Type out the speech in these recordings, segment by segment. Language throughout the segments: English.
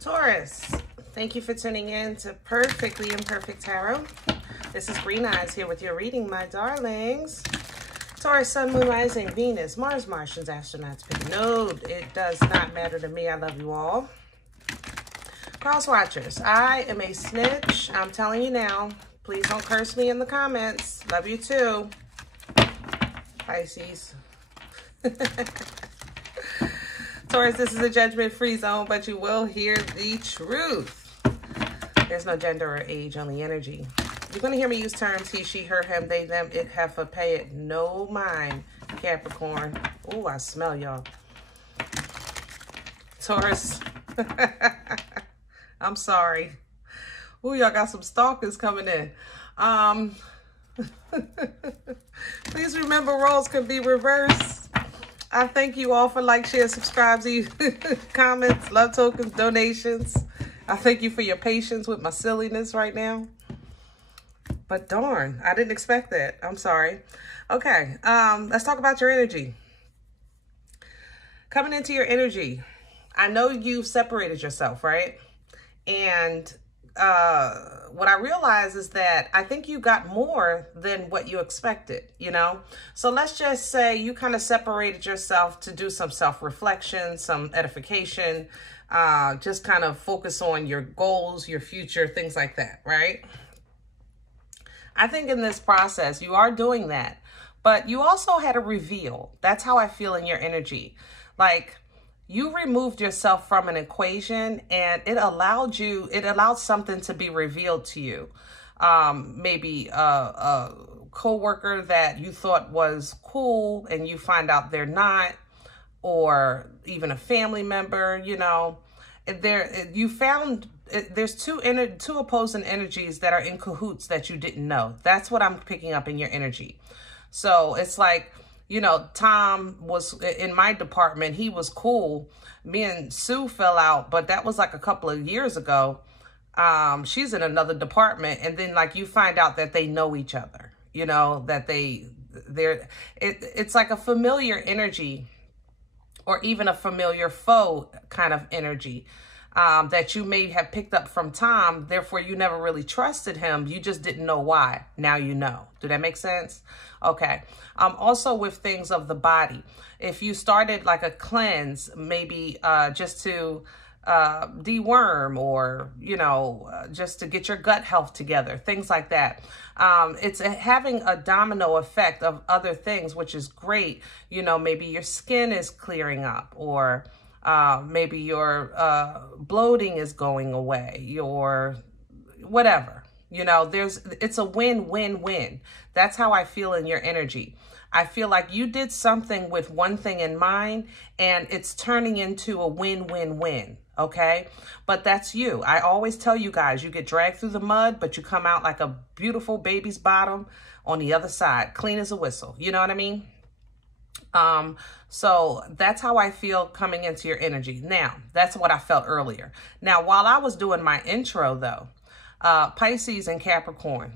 Taurus, thank you for tuning in to Perfectly Imperfect Tarot. This is Green Eyes here with your reading, my darlings. Taurus, Sun, Moon, Rising, Venus, Mars, Martians, astronauts, pick a node. It does not matter to me. I love you all. Cross watchers, I am a snitch. I'm telling you now. Please don't curse me in the comments. Love you too. Pisces. Taurus, this is a judgment-free zone, but you will hear the truth. There's no gender or age, only energy. You're going to hear me use terms he, she, her, him, they, them, it, heifer, pay it, no mind, Capricorn. Oh, I smell y'all. Taurus. I'm sorry. Oh, y'all got some stalkers coming in. Please remember roles can be reversed. I thank you all for like, share, subscribe, comments, love tokens, donations. I thank you for your patience with my silliness right now. But darn, I didn't expect that. I'm sorry. Okay, let's talk about your energy. Coming into your energy, I know you've separated yourself, right? And what I realize is that I think you got more than what you expected, you know? So let's just say you kind of separated yourself to do some self-reflection, some edification, just kind of focus on your goals, your future, things like that, right? I think in this process, you are doing that, but you also had a reveal. That's how I feel in your energy. Like, you removed yourself from an equation and it allowed something to be revealed to you. Maybe a coworker that you thought was cool and you find out they're not, or even a family member, you know. There's two opposing energies that are in cahoots that you didn't know. That's what I'm picking up in your energy. So it's like, you know, Tom was in my department. He was cool. Me and Sue fell out, but that was like a couple of years ago. She's in another department. And then like you find out that they know each other, you know, that it's like a familiar energy or even a familiar foe kind of energy that you may have picked up from Tom. Therefore, you never really trusted him. You just didn't know why. Now you know. Do that make sense? Okay. Also with things of the body, if you started like a cleanse, maybe just to deworm or, you know, just to get your gut health together, things like that. It's having a domino effect of other things, which is great. You know, maybe your skin is clearing up, or maybe your bloating is going away, your whatever. You know, it's a win-win-win. That's how I feel in your energy. I feel like you did something with one thing in mind and it's turning into a win-win-win, okay? But that's you. I always tell you guys, you get dragged through the mud, but you come out like a beautiful baby's bottom on the other side, clean as a whistle. You know what I mean? So that's how I feel coming into your energy. Now, that's what I felt earlier. Now, while I was doing my intro though, Pisces and Capricorn,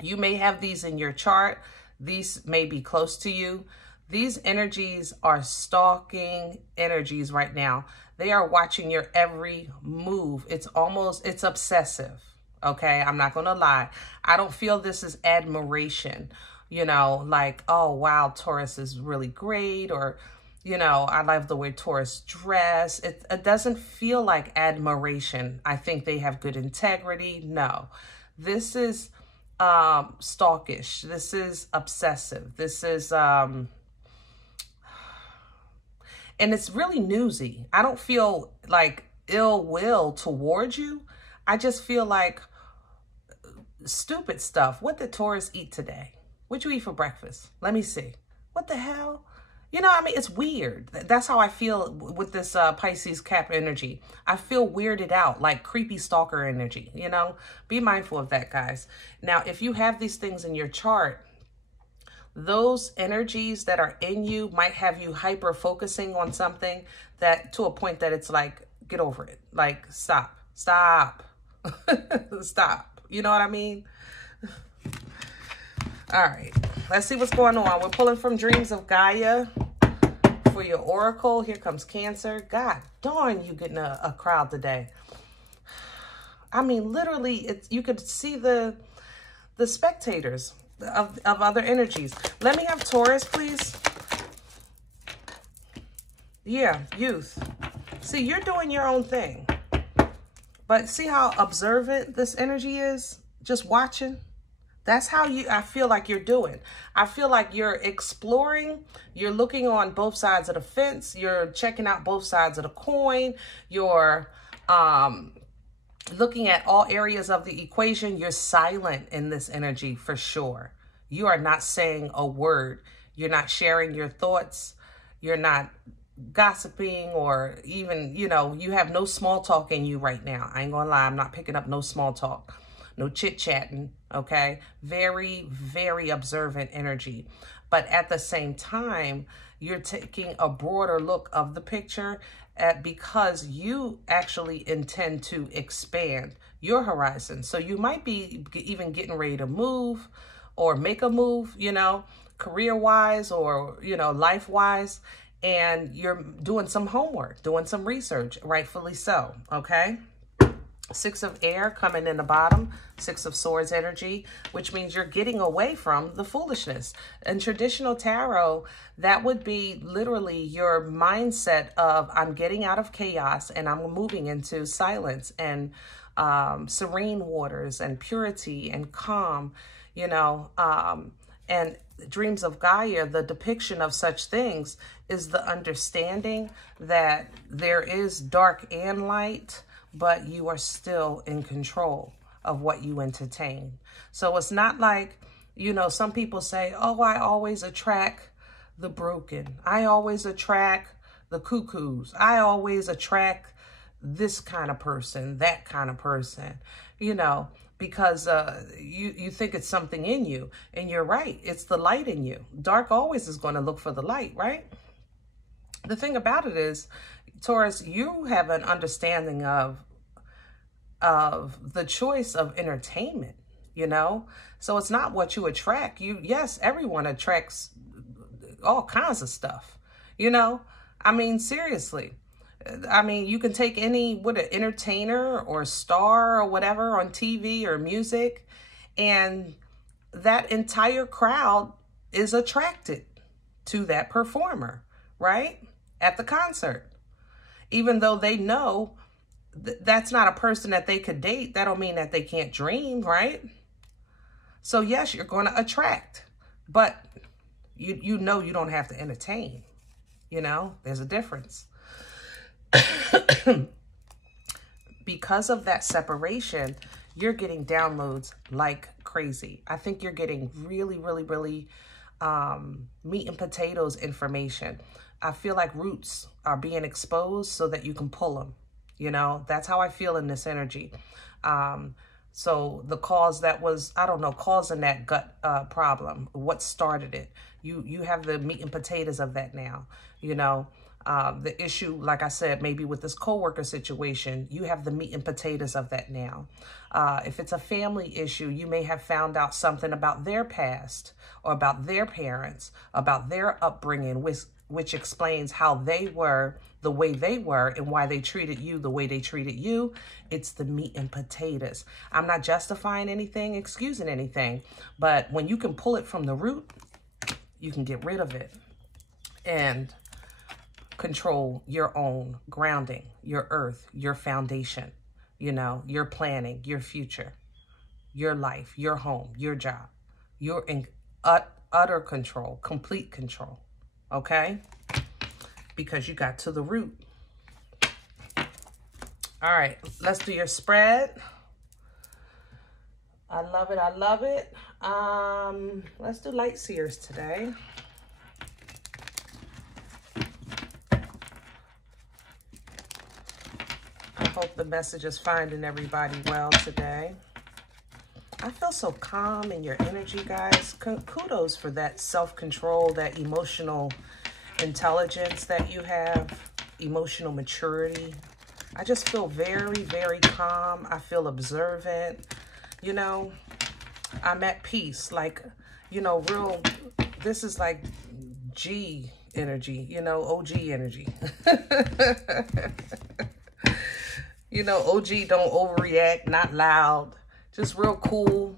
you may have these in your chart. These may be close to you. These energies are stalking energies right now. They are watching your every move. It's obsessive. Okay. I'm not going to lie. I don't feel this is admiration, you know, like, oh, wow, Taurus is really great. Or, you know, I love the way Taurus dress. It doesn't feel like admiration. I think they have good integrity. No, this is stalkish. This is obsessive. This is, and it's really newsy. I don't feel like ill will towards you. I just feel like stupid stuff. What did Taurus eat today? What'd you eat for breakfast? Let me see. What the hell? You know, I mean, it's weird. That's how I feel with this Pisces Cap energy. I feel weirded out, like creepy stalker energy, you know? Be mindful of that, guys. Now, if you have these things in your chart, those energies that are in you might have you hyper-focusing on something that to a point that it's like, get over it. Like, stop. Stop. Stop. You know what I mean? All right. Let's see what's going on. We're pulling from Dreams of Gaia for your oracle. Here comes Cancer. God darn, you getting a crowd today. I mean, literally, you could see the spectators of other energies. Let me have Taurus, please. Yeah, youth. See, you're doing your own thing. But see how observant this energy is? Just watching. That's how I feel like you're doing. I feel like you're exploring. You're looking on both sides of the fence. You're checking out both sides of the coin. You're looking at all areas of the equation. You're silent in this energy for sure. You are not saying a word. You're not sharing your thoughts. You're not gossiping or even, you know, you have no small talk in you right now. I ain't gonna lie. I'm not picking up no small talk. No chit-chatting, okay? Very, very observant energy. But at the same time, you're taking a broader look of the picture because you actually intend to expand your horizon. So you might be even getting ready to move or make a move, you know, career-wise or, you know, life-wise. And you're doing some homework, doing some research, rightfully so, okay? 6 of air coming in the bottom, 6 of swords energy, which means you're getting away from the foolishness. In traditional tarot, that would be literally your mindset of I'm getting out of chaos and I'm moving into silence and serene waters and purity and calm, you know, and dreams of Gaia, the depiction of such things is the understanding that there is dark and light, but you are still in control of what you entertain. So it's not like, you know, some people say, oh, I always attract the broken. I always attract the cuckoos. I always attract this kind of person, that kind of person, you know, because you think it's something in you. And you're right. It's the light in you. Dark always is going to look for the light, right? The thing about it is, Taurus, you have an understanding of the choice of entertainment, you know? So it's not what you attract. Yes, everyone attracts all kinds of stuff, you know? I mean, seriously. I mean, you can take an entertainer or star or whatever on TV or music, and that entire crowd is attracted to that performer, right? At the concert. Even though they know that's not a person that they could date, that don't mean that they can't dream, right? So yes, you're going to attract, but you know you don't have to entertain. You know, there's a difference. Because of that separation, you're getting downloads like crazy. I think you're getting really, really, really meat and potatoes information. I feel like roots are being exposed so that you can pull them. You know, that's how I feel in this energy. So the cause that was, I don't know, causing that gut problem, what started it? You have the meat and potatoes of that now, you know. The issue, like I said, maybe with this coworker situation, you have the meat and potatoes of that now. If it's a family issue, you may have found out something about their past or about their parents, about their upbringing, which explains how they were the way they were and why they treated you the way they treated you. It's the meat and potatoes. I'm not justifying anything, excusing anything, but when you can pull it from the root, you can get rid of it and control your own grounding, your earth, your foundation, you know, your planning, your future, your life, your home, your job. You're in utter control, complete control, okay? Because you got to the root. All right, let's do your spread. I love it, I love it. Let's do light seers today. I hope the message is finding everybody well today. I feel so calm in your energy, guys. Kudos for that self-control, that emotional intelligence that you have, emotional maturity. I just feel very, very calm. I feel observant. You know, I'm at peace. Like, you know, this is like G energy, you know, OG energy. You know, OG don't overreact, not loud, just real cool.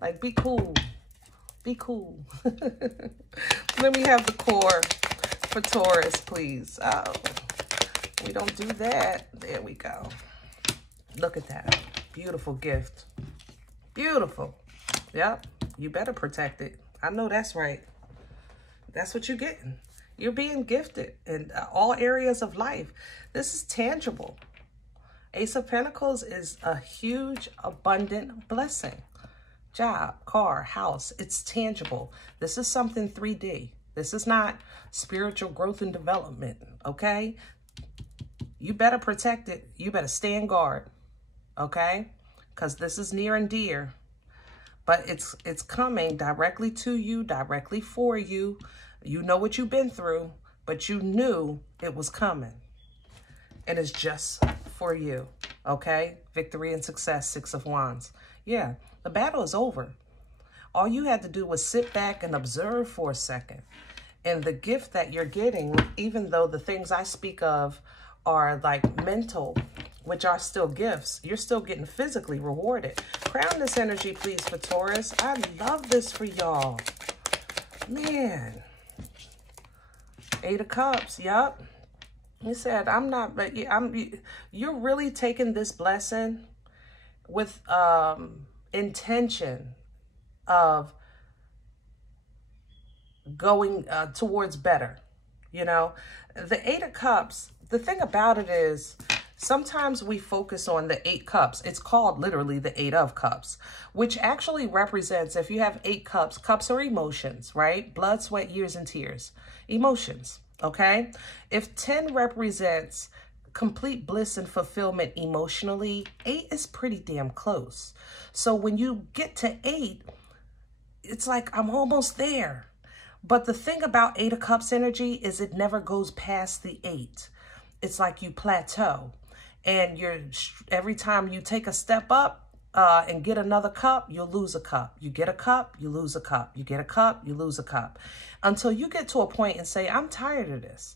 Like, be cool. Be cool. Let me have the core for Taurus, please. Oh, we don't do that. There we go. Look at that. Beautiful gift. Beautiful. Yep. You better protect it. I know that's right. That's what you're getting. You're being gifted in all areas of life. This is tangible. Ace of Pentacles is a huge, abundant blessing. Job, car, house. It's tangible. This is something 3D. This is not spiritual growth and development, okay? You better protect it. You better stand guard, okay? Because this is near and dear. But it's coming directly to you, directly for you. You know what you've been through, but you knew it was coming. And it's just for you, okay? Victory and success, Six of Wands. Yeah, the battle is over. All you had to do was sit back and observe for a second. And the gift that you're getting, even though the things I speak of are like mental, which are still gifts, you're still getting physically rewarded. Crown this energy, please, for Taurus. I love this for y'all. Man. Eight of Cups, yep. He said, I'm not, but you're really taking this blessing with intention of going towards better. You know, the Eight of Cups, the thing about it is, sometimes we focus on the 8 cups. It's called literally the 8 of cups, which actually represents, if you have 8 cups, cups are emotions, right? Blood, sweat, years, and tears. Emotions, okay? If 10 represents complete bliss and fulfillment emotionally, 8 is pretty damn close. So when you get to 8, it's like, I'm almost there. But the thing about 8 of Cups energy is it never goes past the 8. It's like you plateau. And every time you take a step up and get another cup, you'll lose a cup. You get a cup, you lose a cup. You get a cup, you lose a cup. Until you get to a point and say, I'm tired of this.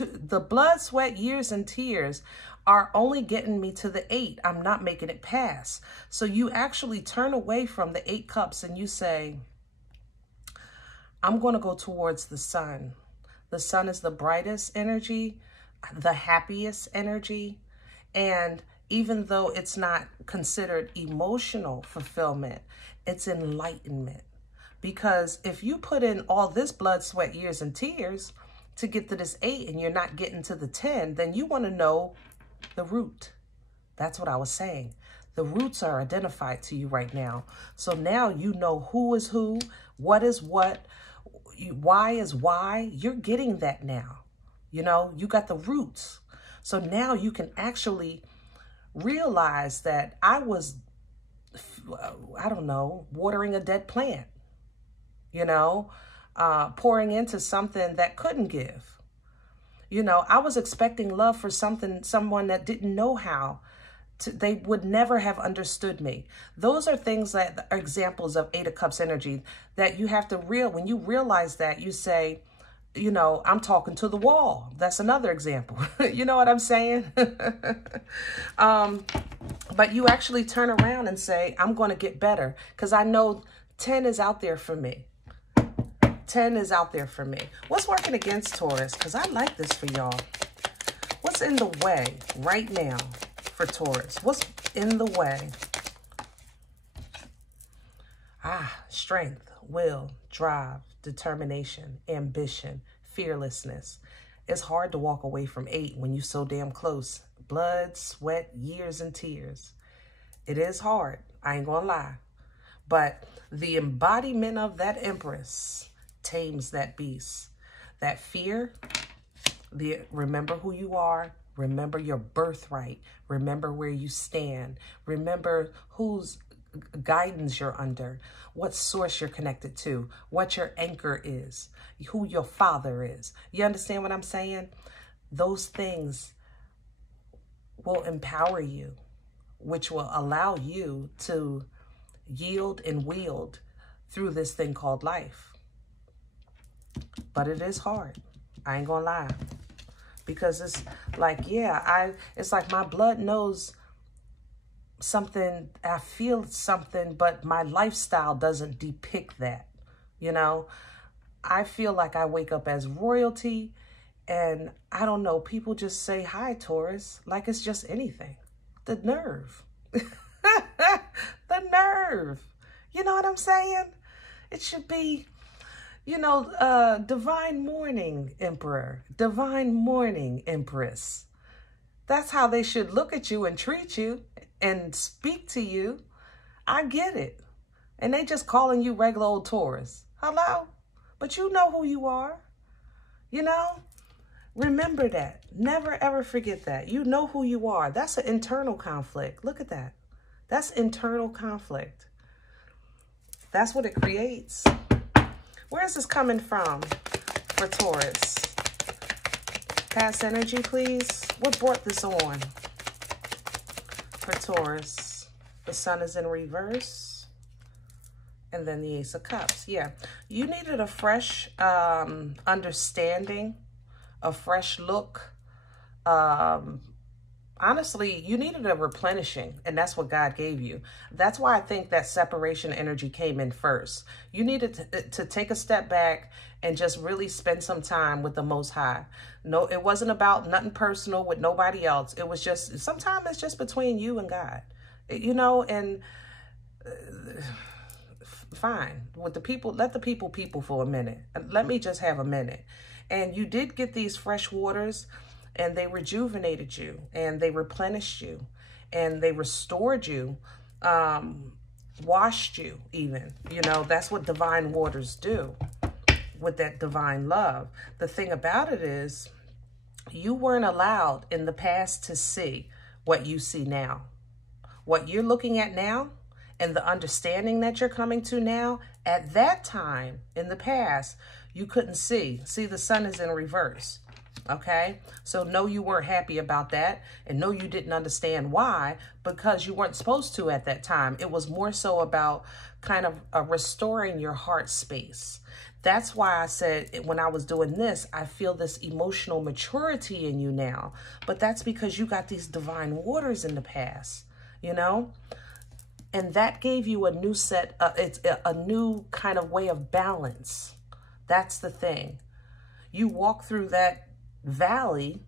The blood, sweat, years, and tears are only getting me to the 8. I'm not making it pass. So you actually turn away from the 8 cups and you say, I'm going to go towards the sun. The sun is the brightest energy, the happiest energy. And even though it's not considered emotional fulfillment, it's enlightenment. Because if you put in all this blood, sweat, years, and tears to get to this 8 and you're not getting to the 10, then you want to know the root. That's what I was saying. The roots are identified to you right now. So now you know who is who, what is what, why is why. You're getting that now. You know, you got the roots. So now you can actually realize that I was, I don't know, watering a dead plant, you know, pouring into something that couldn't give. You know, I was expecting love for someone that didn't know how. They would never have understood me. Those are things that are examples of 8 of Cups energy that you have to when you realize that, you say, you know, I'm talking to the wall. That's another example. You know what I'm saying? But you actually turn around and say, I'm going to get better because I know 10 is out there for me. 10 is out there for me. What's working against Taurus? Because I like this for y'all. What's in the way right now for Taurus? What's in the way? Strength, will, drive, determination, ambition, fearlessness. It's hard to walk away from 8 when you're so damn close. Blood, sweat, years, and tears. It is hard. I ain't gonna lie. But the embodiment of that Empress tames that beast. That fear, remember who you are. Remember your birthright. Remember where you stand. Remember whose guidance you're under, what source you're connected to, what your anchor is, who your father is. You understand what I'm saying? Those things will empower you, which will allow you to yield and wield through this thing called life. But it is hard. I ain't gonna lie. Because it's like, yeah, it's like my blood knows something, I feel something, but my lifestyle doesn't depict that, you know? I feel like I wake up as royalty, and I don't know, people just say, hi, Taurus, like it's just anything. The nerve. The nerve. You know what I'm saying? It should be, you know, divine morning, Emperor. Divine morning, Empress. That's how they should look at you and treat you and speak to you. I get it. And they just calling you regular old Taurus. Hello? But you know who you are. You know? Remember that. Never, ever forget that. You know who you are. That's an internal conflict. Look at that. That's internal conflict. That's what it creates. Where is this coming from for Taurus? Past energy, please. What brought this on for Taurus? The Sun is in reverse. And then the Ace of Cups. Yeah. You needed a fresh understanding, a fresh look. Honestly, you needed a replenishing, and that's what God gave you. That's why I think that separation energy came in first. You needed to take a step back and just really spend some time with the Most High. No, it wasn't about nothing personal with nobody else. It was just, sometimes it's just between you and God, you know, and fine with the people. Let the people for a minute. Let me just have a minute. And you did get these fresh waters, and they rejuvenated you, and they replenished you, and they restored you, washed you even. You know, that's what divine waters do with that divine love. The thing about it is, you weren't allowed in the past to see what you see now. What you're looking at now, and the understanding that you're coming to now, at that time in the past, you couldn't see. See, the Sun is in reverse. Okay, so no, you weren't happy about that, and no, you didn't understand why, because you weren't supposed to at that time. It was more so about kind of restoring your heart space. That's why I said when I was doing this, I feel this emotional maturity in you now, but that's because you got these divine waters in the past, you know, and that gave you a new set, it's a new kind of way of balance. That's the thing. You walk through that valley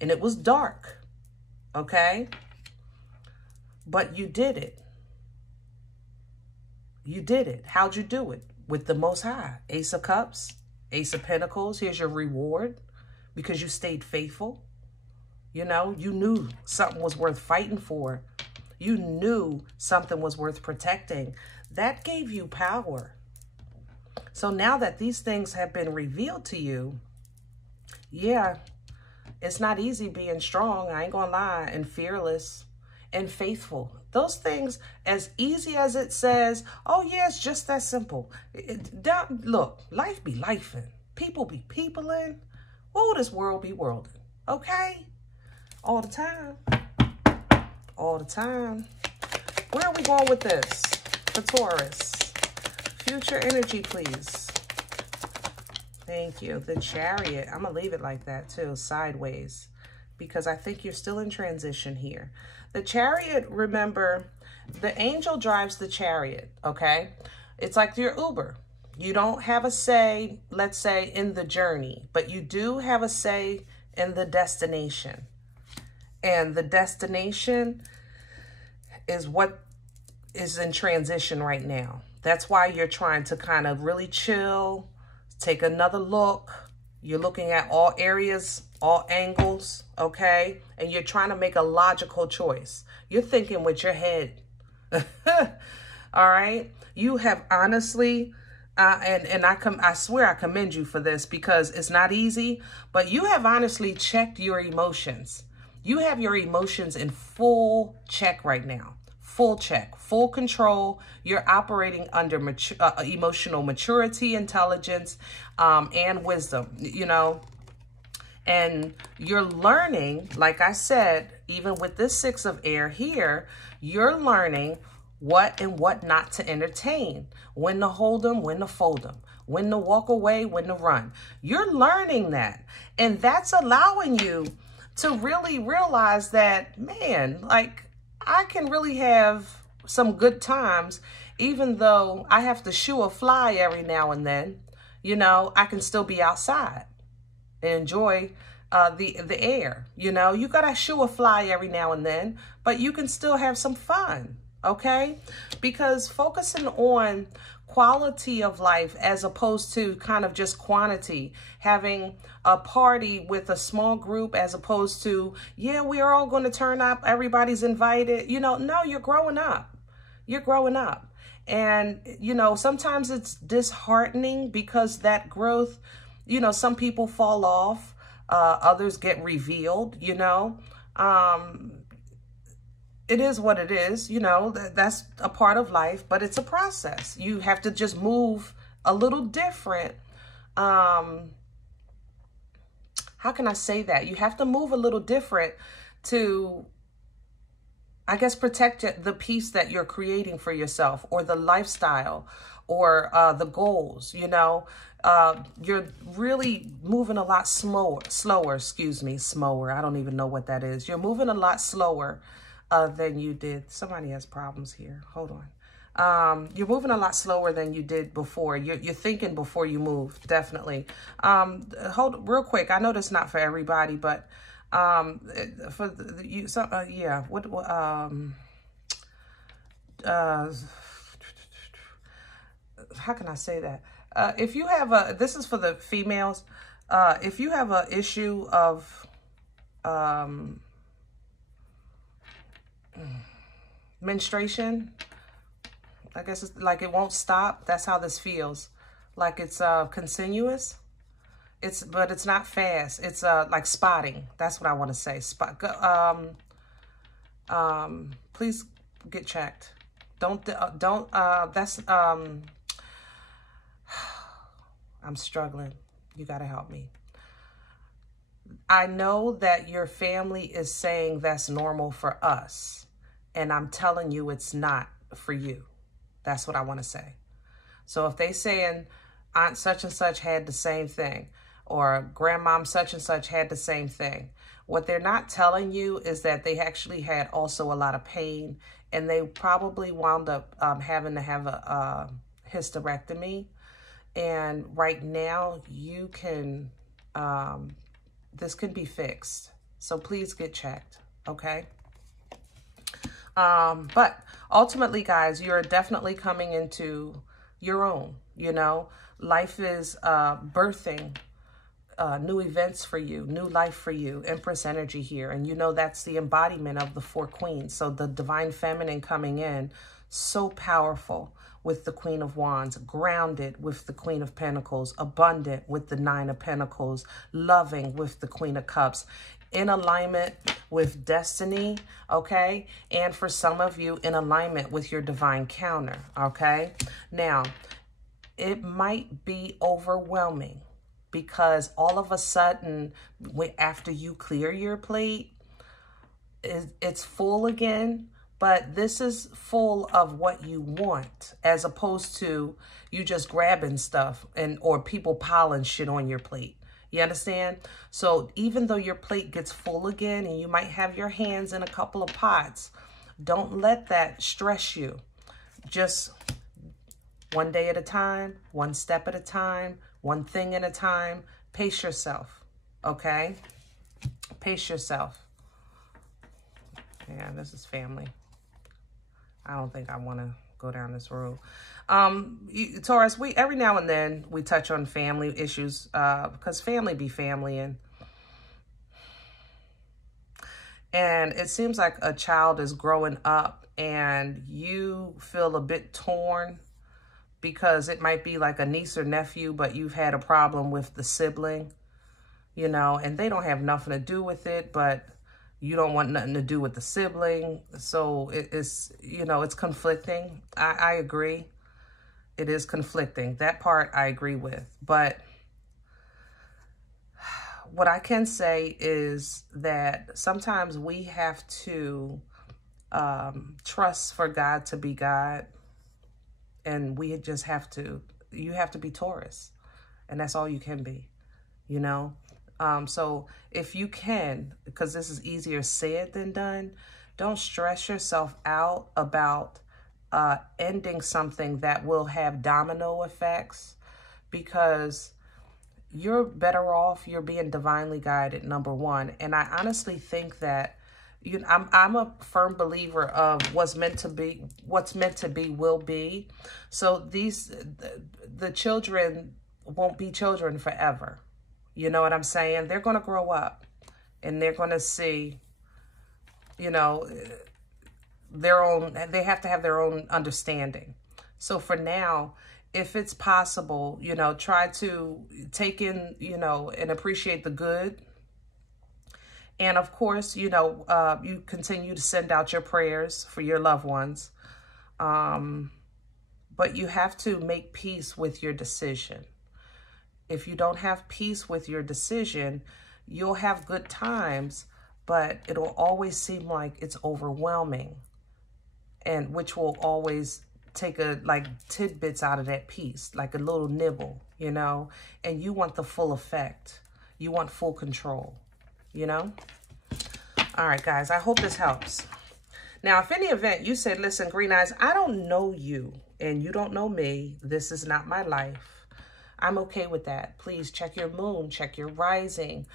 and it was dark, okay, but you did it. You did it. How'd you do it? With the Most High. Ace of Cups, Ace of Pentacles. Here's your reward because you stayed faithful. You know, you knew something was worth fighting for. You knew something was worth protecting. That gave you power. So now that these things have been revealed to you, yeah, it's not easy being strong, I ain't gonna lie, and fearless and faithful. Those things, as easy as it says, oh yeah, it's just that simple. Look, life be lifing. People be peopling. Oh, this world be worlding. Okay? All the time. All the time. Where are we going with this for Taurus? Future energy, please. Thank you. The Chariot. I'm going to leave it like that too, sideways, because I think you're still in transition here. The Chariot, remember, the angel drives the chariot, okay? It's like your Uber. You don't have a say, let's say, in the journey, but you do have a say in the destination. And the destination is what is in transition right now. That's why you're trying to kind of really chill, take another look. You're looking at all areas, all angles, okay? And you're trying to make a logical choice. You're thinking with your head. All right? You have honestly, and I swear I commend you for this because it's not easy, but you have honestly checked your emotions. You have your emotions in full check right now. Full check, full control. You're operating under emotional maturity, intelligence, and wisdom, you know. And you're learning, like I said, even with this Six of Air here, you're learning what and what not to entertain, when to hold them, when to fold them, when to walk away, when to run. You're learning that. And that's allowing you to really realize that, man, like, I can really have some good times, even though I have to shoo a fly every now and then. You know, I can still be outside and enjoy the air. You know, you got to shoo a fly every now and then, but you can still have some fun, okay? Because focusing on quality of life as opposed to kind of just quantity, having a party with a small group as opposed to, yeah, we are all going to turn up, everybody's invited. You know, no, you're growing up. You're growing up. And, you know, sometimes it's disheartening because that growth, you know, some people fall off, others get revealed, you know. It is what it is, you know, that's a part of life, but it's a process. You have to just move a little different. How can I say that? You have to move a little different to, I guess, protect the peace that you're creating for yourself, or the lifestyle, or the goals, you know. You're really moving a lot slower, slower. I don't even know what that is. You're moving a lot slower than you did. Somebody has problems here. Hold on. You're moving a lot slower than you did before. You're thinking before you move, definitely. Hold real quick. I know that's not for everybody, but for you, yeah. How can I say that? If you have this is for the females. If you have an issue of menstruation, I guess it's like it won't stop. That's how this feels. Like it's continuous. But it's not fast. It's like spotting. That's what I want to say. Please get checked. That's I'm struggling. You got to help me. I know that your family is saying that's normal for us, and I'm telling you it's not for you. That's what I want to say. So if they saying Aunt such and such had the same thing, or grandmom such and such had the same thing, what they're not telling you is that they actually had also a lot of pain, and they probably wound up having to have a hysterectomy. And right now you can, this can be fixed. So please get checked, okay? But ultimately, guys, you're definitely coming into your own, you know. Life is birthing new events for you, new life for you, Empress energy here. And you know that's the embodiment of the 4 queens. So the divine feminine coming in, so powerful with the Queen of Wands, grounded with the Queen of Pentacles, abundant with the 9 of Pentacles, loving with the Queen of Cups, in alignment with destiny, okay? And for some of you, in alignment with your divine counter, okay? Now, it might be overwhelming because all of a sudden, after you clear your plate, it's full again. But this is full of what you want, as opposed to you just grabbing stuff or people piling shit on your plate. You understand? So even though your plate gets full again and you might have your hands in a couple of pots, don't let that stress you. Just one day at a time, one step at a time, one thing at a time. Pace yourself, okay? Pace yourself. Yeah, this is family. I don't think I want to go down this road. Taurus, every now and then we touch on family issues because family be family, and it seems like a child is growing up and you feel a bit torn because it might be like a niece or nephew, but you've had a problem with the sibling, you know, and they don't have nothing to do with it, but you don't want nothing to do with the sibling. So it's, you know, it's conflicting. I agree. It is conflicting. That part I agree with. But what I can say is that sometimes we have to trust for God to be God. And we just have to, you have to be Taurus, and that's all you can be, you know? So if you can, because this is easier said than done, don't stress yourself out about ending something that will have domino effects, because you're better off, you're being divinely guided, number one. And I honestly think that, you know, I'm a firm believer of what's meant to be will be. So the children won't be children forever. You know what I'm saying? They're going to grow up and they're going to see, you know, they have to have their own understanding. So for now, if it's possible, you know, try to take in, you know, and appreciate the good. And of course, you know, you continue to send out your prayers for your loved ones. But you have to make peace with your decision. If you don't have peace with your decision, you'll have good times, but it'll always seem like it's overwhelming, and which will always take like tidbits out of that piece, like a little nibble, you know, and you want the full effect. You want full control, you know? All right, guys, I hope this helps. Now, if in the event you said, listen, Green Eyes, I don't know you and you don't know me, this is not my life, I'm okay with that. Please check your moon, check your rising.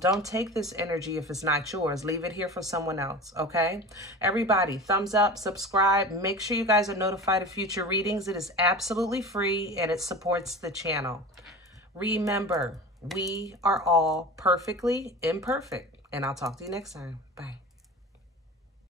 Don't take this energy if it's not yours. Leave it here for someone else, okay? Everybody, thumbs up, subscribe. Make sure you guys are notified of future readings. It is absolutely free and it supports the channel. Remember, we are all perfectly imperfect. And I'll talk to you next time. Bye.